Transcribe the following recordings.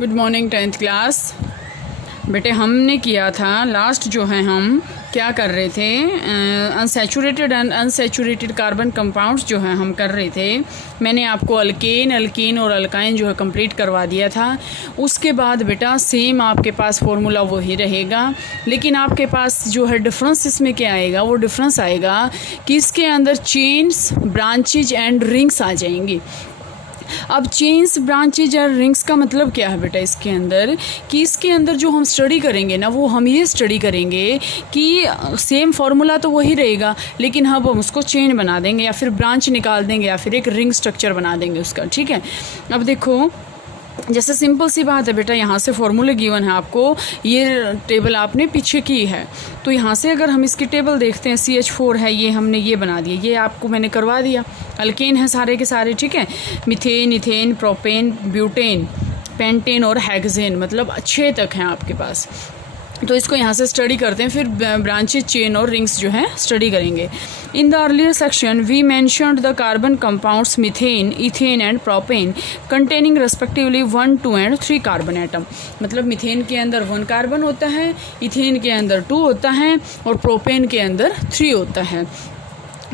Good morning 10th class. बेटे हमने किया था लास्ट जो है हम क्या कर रहे थे, unsaturated and unsaturated carbon compounds जो है हम कर रहे थे। मैंने आपको अल्केन और अल्काइन जो है कंप्लीट करवा दिया था। उसके बाद बेटा सेम आपके पास फॉर्मूला वही रहेगा, लेकिन आपके पास जो है डिफरेंस इसमें क्या आएगा, वो डिफरेंस आएगा कि इसके अंदर चेन्स, ब्रांचेज एंड रिंग्स आ जाएंगी। अब चेन्स, ब्रांचेज और रिंग्स का मतलब क्या है बेटा इसके अंदर, कि इसके अंदर जो हम स्टडी करेंगे ना, वो हम ये स्टडी करेंगे कि सेम फार्मूला तो वही रहेगा, लेकिन हम उसको चेन बना देंगे या फिर ब्रांच निकाल देंगे या फिर एक रिंग स्ट्रक्चर बना देंगे उसका। ठीक है, अब देखो जैसे सिंपल सी बात है बेटा, यहाँ से फॉर्मूले गिवन है आपको, ये टेबल आपने पीछे की है, तो यहाँ से अगर हम इसकी टेबल देखते हैं, CH4 है, ये हमने ये बना दिया, ये आपको मैंने करवा दिया। अल्केन है सारे के सारे, ठीक है, methane, ethane, propane, butane, pentane और हेक्सेन, मतलब 6 तक हैं आपके पास। तो इसको यहाँ से स्टडी करते हैं, फिर ब्रांचेज, चेन और रिंग्स जो हैं स्टडी करेंगे। In the earlier section we mentioned the carbon compounds methane, ethane and propane containing respectively 1, 2 and 3 carbon atom. मतलब मीथेन के अंदर 1 कार्बन होता है, इथेन के अंदर 2 होता है और प्रोपेन के अंदर 3 होता है।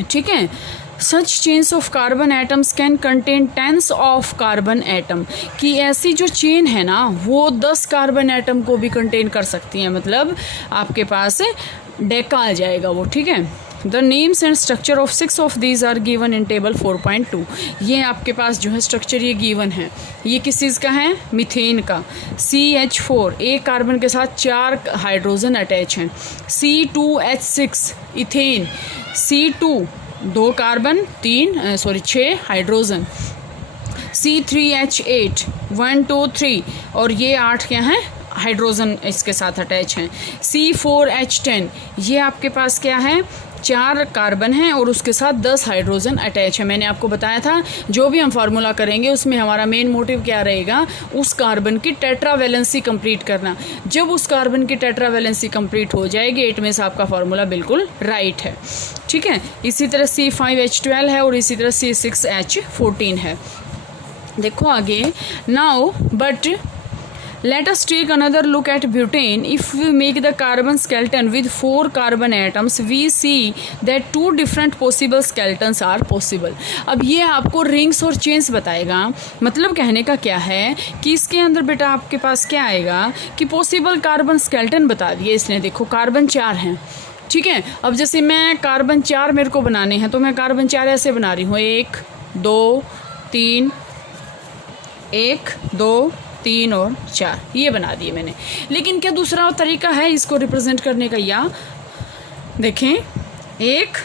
ठीक है, such chains of carbon atoms can contain 10s of carbon atom, कि ऐसी जो चेन है ना वो 10 कार्बन एटम को भी कंटेन कर सकती हैं, मतलब आपके पास डेका आ जाएगा वो। ठीक है, the names and structure of 6 of these are given in table 4.2। ये आपके पास जो है स्ट्रक्चर ये गिवन है। ये किस चीज़ का है, मीथेन का। CH4 एक कार्बन के साथ 4 हाइड्रोजन अटैच हैं। C2H6 ethane, C2 2 carbon 6 hydrogen. C3H8 1, 2, 3 और ये 8 क्या हैं, हाइड्रोजन इसके साथ अटैच हैं। C4H10 ये आपके पास क्या है, 4 कार्बन हैं और उसके साथ 10 हाइड्रोजन अटैच है। मैंने आपको बताया था जो भी हम फार्मूला करेंगे उसमें हमारा मेन मोटिव क्या रहेगा, उस कार्बन की टेट्रावैलेंसी कंप्लीट करना। जब उस कार्बन की टेट्रावैलेंसी कंप्लीट हो जाएगी, इट मीन्स आपका फार्मूला बिल्कुल राइट है। ठीक है, इसी तरह C5H12 है और इसी तरह C6H14 है। देखो आगे, now but let us take another look at butane. If we make the carbon skeleton with 4 carbon atoms, we see that 2 different possible skeletons are possible. अब ये आपको रिंग्स और चेन्स बताएगा। मतलब कहने का क्या है कि इसके अंदर बेटा आपके पास क्या आएगा कि पॉसिबल कार्बन स्केलेटन बता दिए इसने। देखो कार्बन 4 हैं, ठीक है। अब जैसे मैं कार्बन 4 मेरे को बनाने हैं, तो मैं कार्बन 4 ऐसे बना रही हूँ, 1, 2, 3, 1, 2, 3 और 4, ये बना दिए मैंने। लेकिन क्या दूसरा तरीका है इसको रिप्रेजेंट करने का, या देखें 1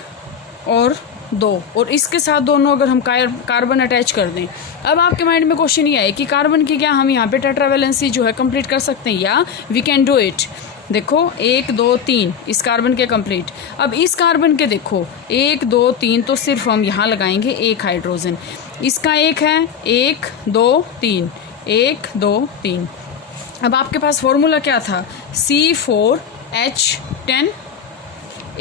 और 2 और इसके साथ दोनों अगर हम कार्बन अटैच कर दें। अब आपके माइंड में क्वेश्चन ये आए कि कार्बन की क्या हम यहाँ पे टेट्रावैलेंसी जो है कंप्लीट कर सकते हैं, या वी कैन डू इट। देखो 1, 2, 3 इस कार्बन के कंप्लीट। अब इस कार्बन के देखो 1, 2, 3, तो सिर्फ हम यहाँ लगाएंगे 1 हाइड्रोजन। इसका 1 है, 1, 2, 3, 1, 2, 3। अब आपके पास फॉर्मूला क्या था, C4H10,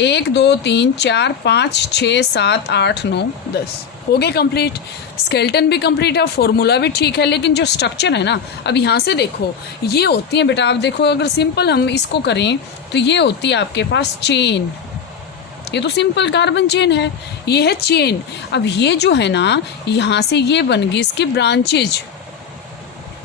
1, 2, 3, 4, 5, 6, 7, 8, 9, 10 हो गए कंप्लीट। स्केलेटन भी कंप्लीट है, फॉर्मूला भी ठीक है, लेकिन जो स्ट्रक्चर है ना, अब यहाँ से देखो ये होती है बेटा। आप देखो अगर सिंपल हम इसको करें तो ये होती है आपके पास चेन। ये तो सिंपल कार्बन चेन है, ये है चेन। अब ये जो है ना, यहाँ से ये बन गई इसकी ब्रांचेज,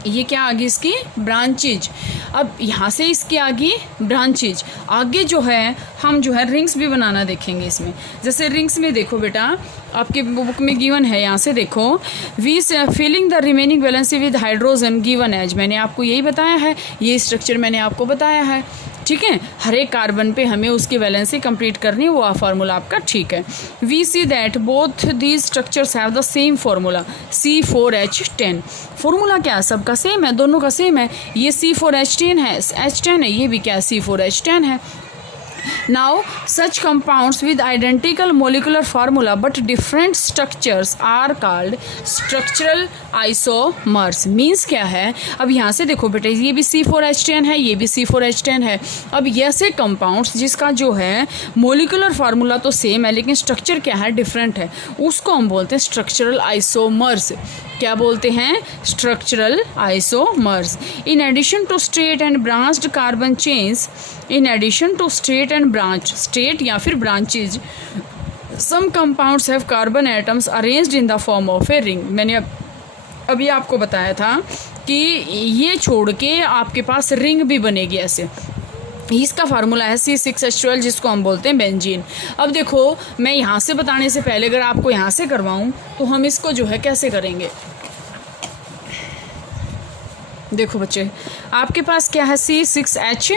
ये क्या आ गई इसकी ब्रांचेज। अब यहाँ से इसकी आ गई ब्रांचेज। आगे जो है हम जो है रिंग्स भी बनाना देखेंगे इसमें। जैसे रिंग्स में देखो बेटा आपके बुक में गिवन है, यहाँ से देखो, we filling the remaining valency with hydrogen given as, मैंने आपको यही बताया है, ये स्ट्रक्चर मैंने आपको बताया है। ठीक है, हर एक कार्बन पे हमें उसकी वैलेंसी कंप्लीट करनी, वो फार्मूला आपका ठीक है। We see that both these structures have the same formula, C4H10। Formula क्या है, सबका सेम है, दोनों का सेम है। ये C4H10 है, H10 है, ये भी क्या C4H10 है। Now, such compounds with identical molecular formula but different structures are called structural isomers. Means क्या है, अब यहाँ से देखो बेटे, ये भी C4H10 है, ये भी C4H10 है। अब ऐसे कंपाउंड्स जिसका जो है मोलिकुलर फार्मूला तो सेम है लेकिन स्ट्रक्चर क्या है, डिफरेंट है, उसको हम बोलते हैं स्ट्रक्चरल आइसोमर्स। क्या बोलते हैं, structural isomers. In addition to straight and branched carbon chains, in addition to straight and branch, straight या फिर branches, some compounds have carbon atoms arranged in the form of a ring. मैंने अभी आपको बताया था कि ये छोड़ के आपके पास रिंग भी बनेगी ऐसे। इसका फार्मूला है C6H12, जिसको हम बोलते हैं बेंजीन। अब देखो, मैं यहाँ से बताने से पहले अगर आपको यहाँ से करवाऊँ तो हम इसको जो है कैसे करेंगे। देखो बच्चे, आपके पास क्या है, C6H,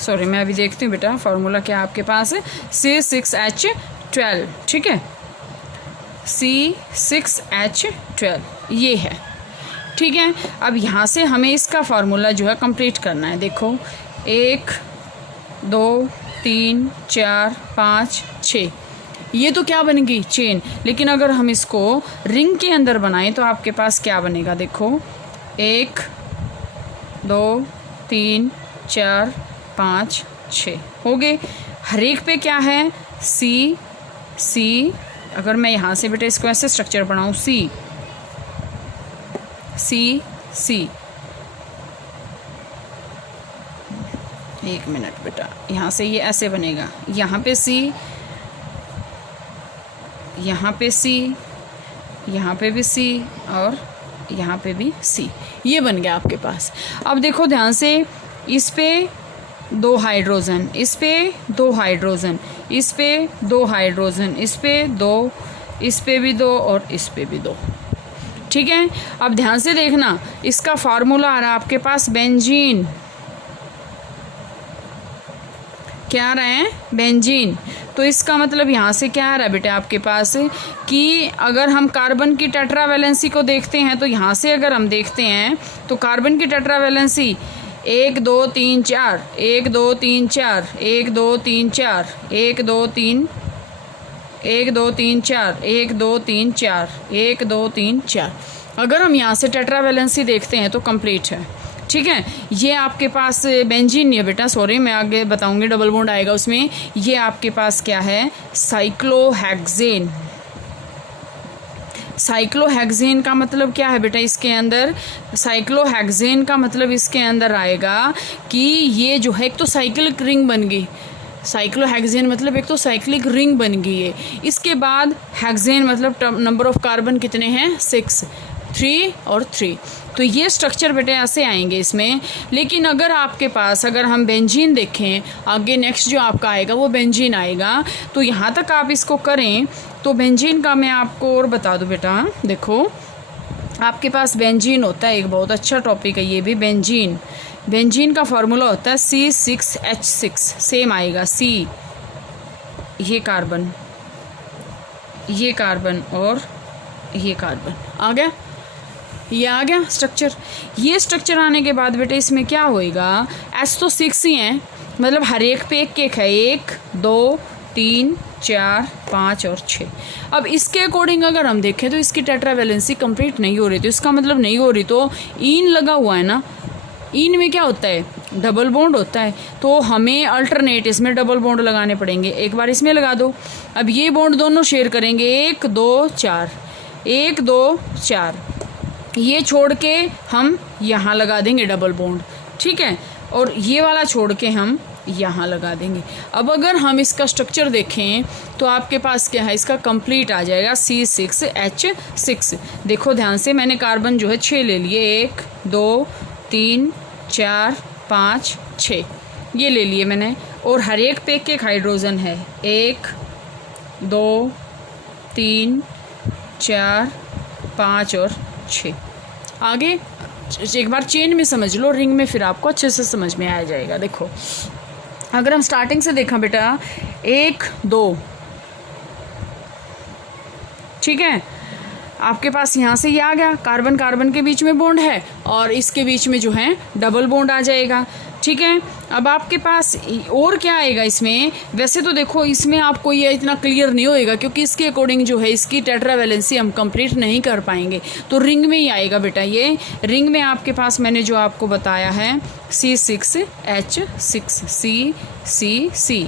सॉरी मैं अभी देखती हूँ बेटा फार्मूला क्या आपके पास है, C6H12, ठीक है, C6H12 ये है, ठीक है। अब यहाँ से हमें इसका फार्मूला जो है कंप्लीट करना है। देखो 1 2 3 4 5 6, ये तो क्या बनेगी, चेन। लेकिन अगर हम इसको रिंग के अंदर बनाएं तो आपके पास क्या बनेगा, देखो 1 2 3 4 5 6 हो गए। हर एक पे क्या है, सी सी, अगर मैं यहाँ से बेटा इसको ऐसे स्ट्रक्चर बनाऊँ, सी सी सी, एक मिनट बेटा, यहाँ से ये ऐसे बनेगा, यहाँ पे सी, यहाँ पे सी, यहाँ पे भी सी और यहाँ पे भी सी, ये बन गया आपके पास। अब देखो ध्यान से, इस पे 2 हाइड्रोजन, इस पे 2 हाइड्रोजन, इस पे 2 हाइड्रोजन, इस पे 2, इस पे भी 2 और इस पे भी 2, ठीक है। अब ध्यान से देखना, इसका फार्मूला आ रहा है आपके पास बेंजीन, क्या आ रहा है, बेंजीन। तो इसका मतलब यहाँ से क्या आ रहा है बेटा आपके पास कि अगर हम कार्बन की टेट्रावैलेंसी को देखते हैं तो यहाँ से अगर हम देखते हैं तो कार्बन की टेट्रावैलेंसी 1 2 3 4, 1 2 3 4, 1 2 3 4, 1 2 3, 1 2 3 4, 1 2 3 4, 1 2 3 4, अगर हम यहाँ से टेट्रावैलेंसी देखते हैं तो कंप्लीट है, ठीक है। ये आपके पास बेंजीन नहीं है बेटा, सॉरी मैं आगे बताऊंगी, डबल बॉन्ड आएगा उसमें। ये आपके पास क्या है, साइक्लोहेक्सेन। साइक्लोहेक्सेन का मतलब क्या है बेटा, इसके अंदर साइक्लोहेक्सेन का मतलब इसके अंदर आएगा कि ये जो है एक तो साइक्लिक रिंग बन गई, साइक्लोहेक्सेन मतलब एक तो साइक्लिक रिंग बन गई है। इसके बाद हेक्सेन मतलब नंबर ऑफ कार्बन कितने हैं, 6, 3 और 3। तो ये स्ट्रक्चर बेटे ऐसे आएंगे इसमें। लेकिन अगर आपके पास, अगर हम बेंजीन देखें, आगे नेक्स्ट जो आपका आएगा वो बेंजीन आएगा, तो यहाँ तक आप इसको करें तो बेंजीन का मैं आपको और बता दूँ बेटा। देखो आपके पास बेंजीन होता है, एक बहुत अच्छा टॉपिक है ये भी, बेंजीन। बेंजीन का फार्मूला होता है C6H6, सेम आएगा, C ये कार्बन, ये कार्बन और ये कार्बन, आ गया, ये आ गया स्ट्रक्चर। ये स्ट्रक्चर आने के बाद बेटे इसमें क्या होएगा, एस तो 6 ही हैं, मतलब हर एक पे एक एक है, 1 2 3 4 5 और 6। अब इसके अकॉर्डिंग अगर हम देखें तो इसकी टेट्रावैलेंसी कंप्लीट नहीं हो रही, तो इसका मतलब नहीं हो रही, तो इन लगा हुआ है ना, इन में क्या होता है, डबल बॉन्ड होता है, तो हमें अल्टरनेट इसमें डबल बॉन्ड लगाने पड़ेंगे। एक बार इसमें लगा दो, अब ये बॉन्ड दोनों शेयर करेंगे, 1 2 4, 1 2 4, ये छोड़ के हम यहाँ लगा देंगे डबल बॉन्ड, ठीक है, और ये वाला छोड़ के हम यहाँ लगा देंगे। अब अगर हम इसका स्ट्रक्चर देखें तो आपके पास क्या है, इसका कंप्लीट आ जाएगा C6H6। देखो ध्यान से, मैंने कार्बन जो है 6 ले लिए, 1 2 3 4 5 6 ये ले लिए मैंने, और हर एक पे एक हाइड्रोजन है, 1 2 3 4 5 और 6। आगे एक बार चेन में समझ लो, रिंग में फिर आपको अच्छे से समझ में आ जाएगा। देखो अगर हम स्टार्टिंग से देखा बेटा, 1 2, ठीक है, आपके पास यहाँ से ये आ गया, कार्बन कार्बन के बीच में बॉन्ड है और इसके बीच में जो है डबल बॉन्ड आ जाएगा, ठीक है। अब आपके पास और क्या आएगा इसमें, वैसे तो देखो इसमें आपको ये इतना क्लियर नहीं होएगा क्योंकि इसके अकॉर्डिंग जो है इसकी टेट्रावैलेंसी हम कंप्लीट नहीं कर पाएंगे, तो रिंग में ही आएगा बेटा। ये रिंग में आपके पास मैंने जो आपको बताया है C6H6, C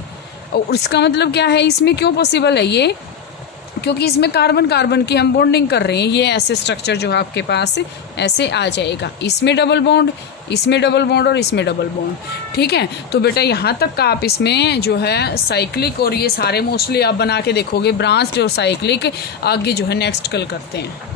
और इसका मतलब क्या है, इसमें क्यों पॉसिबल है ये, क्योंकि इसमें कार्बन कार्बन की हम बॉन्डिंग कर रहे हैं, ये ऐसे स्ट्रक्चर जो है आपके पास ऐसे आ जाएगा। इसमें डबल बॉन्ड, इसमें डबल बॉन्ड और इसमें डबल बॉन्ड। ठीक है, तो बेटा यहाँ तक का आप इसमें जो है साइक्लिक और ये सारे मोस्टली आप बना के देखोगे, ब्रांच्ड और साइक्लिक। आगे जो है नेक्स्ट कल करते हैं।